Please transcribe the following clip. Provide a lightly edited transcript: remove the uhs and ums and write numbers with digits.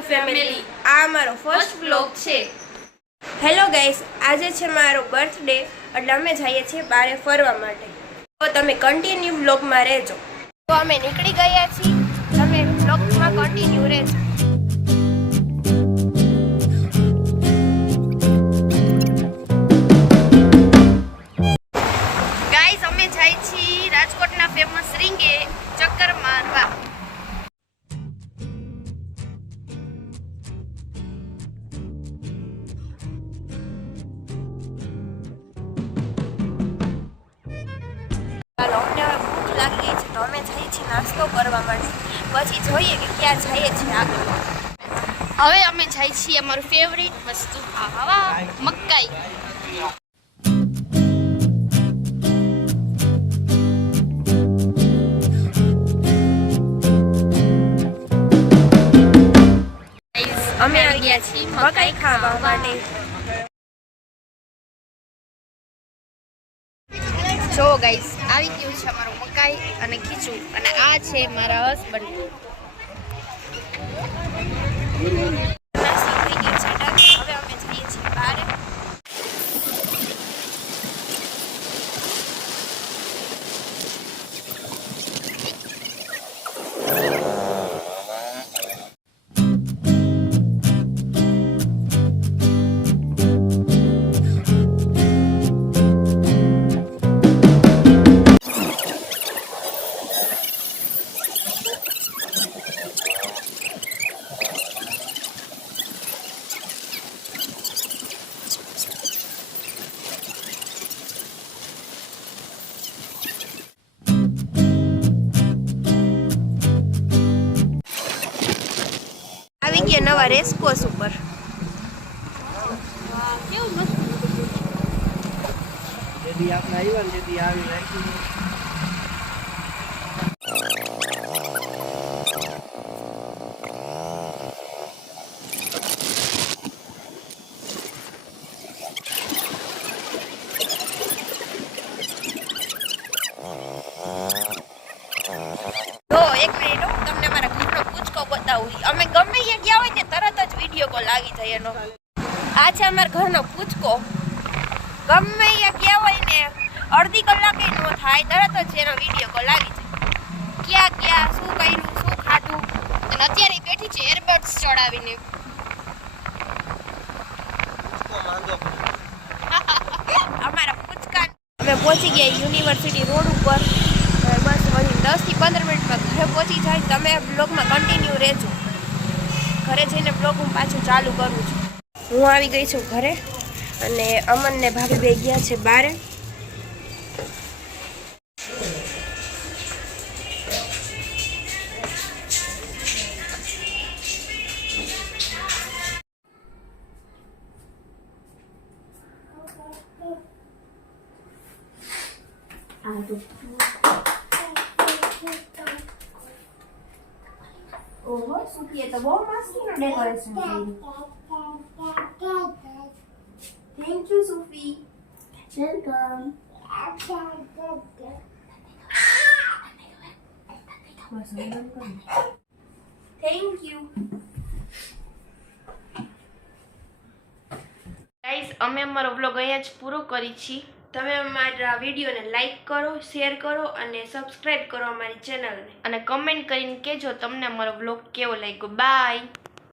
Two family. આ મારો first vlog છે. હેલો ગાઈસ, આજે છે મારો બર્થડે એટલે અમે જઈએ છીએ બહાર ફરવા માટે. તો તમે કન્ટિન્યુ વ્લોગમાં રહેજો. તો અમે નીકળી ગયા છીએ, તમે વ્લોગમાં કન્ટિન્યુ રહેજો. ગાઈસ, અમે જઈએ છીએ રાજકોટના ફેમસ રીંગે ચક્કર મારવા. ભૂખ લાગી ગઈ છે તો અમે જઈએ છીએ નાસ્તો કરવા માટે. પછી જોઈએ કે ક્યાં જઈએ છીએ આગળ. હવે અમે જઈએ છીએ અમારું ફેવરિટ વસ્તુ ખાવા, મકાઈ. અમે આવી ગયા છીએ મકાઈ ખાવા માટે. જો ગાઈસ, આવી ગયું છે અમારું મકાઈ અને ખીચું, અને આ છે મારા હસબન્ડ. હવે અમે જઈએ છીએ બહાર. આવી ગયા નવા રેસકોર્સ ઉપર. કેવું મસ્ત. જેથી આપણે આવ્યા ને જેથી આવી રાખી. તો એક મિનિટ, હું તમને મારા ઘરનો પૂચકો બતાવું. અમે ગમે ત્યાં ગયા હોય ને તરત જ વિડીયો કોલ આવી જાય એનો. આ છે અમારા ઘરનો પૂચકો. ગમે ત્યાં ગયા હોય ને અડધી કલાકે ન થાય તરત જ એનો વિડીયો કોલ આવી જાય. ક્યાં ગયા, શું કર્યું, શું ખાધું. અને અત્યારે બેઠી છે એરબડ્સ ચડાવીને. અમારા પૂચકા. અમે પહોંચી ગયા યુનિવર્સિટી રોડ ઉપર. બસ વળી 10 થી 15 મિનિટમાં ઘરે પહોંચી જાય. તમે બ્લોગમાં કન્ટિન્યુ રહેજો. ઘરે જઈને બ્લોગ હું પાછું ચાલુ કરું છું. હું આવી ગઈ છું ઘરે અને અમન ને ભાભી બે ગયા છે બહાર. ઓહો, સુખીએ તો બહુ મસ્તીનું ડેકોરેશન કર્યું. Thank you Sufi. Welcome. Thank you. Guys, અમે અમારો વ્લોગ અહીંયા જ પૂરો કરી છીએ. તમે અમારા વિડીયોને લાઈક કરો, શેર કરો અને સબસ્ક્રાઈબ કરો અમારી ચેનલને. અને કમેન્ટ કરીને કહેજો તમને અમારો વ્લોગ કેવો લાગ્યો. બાય.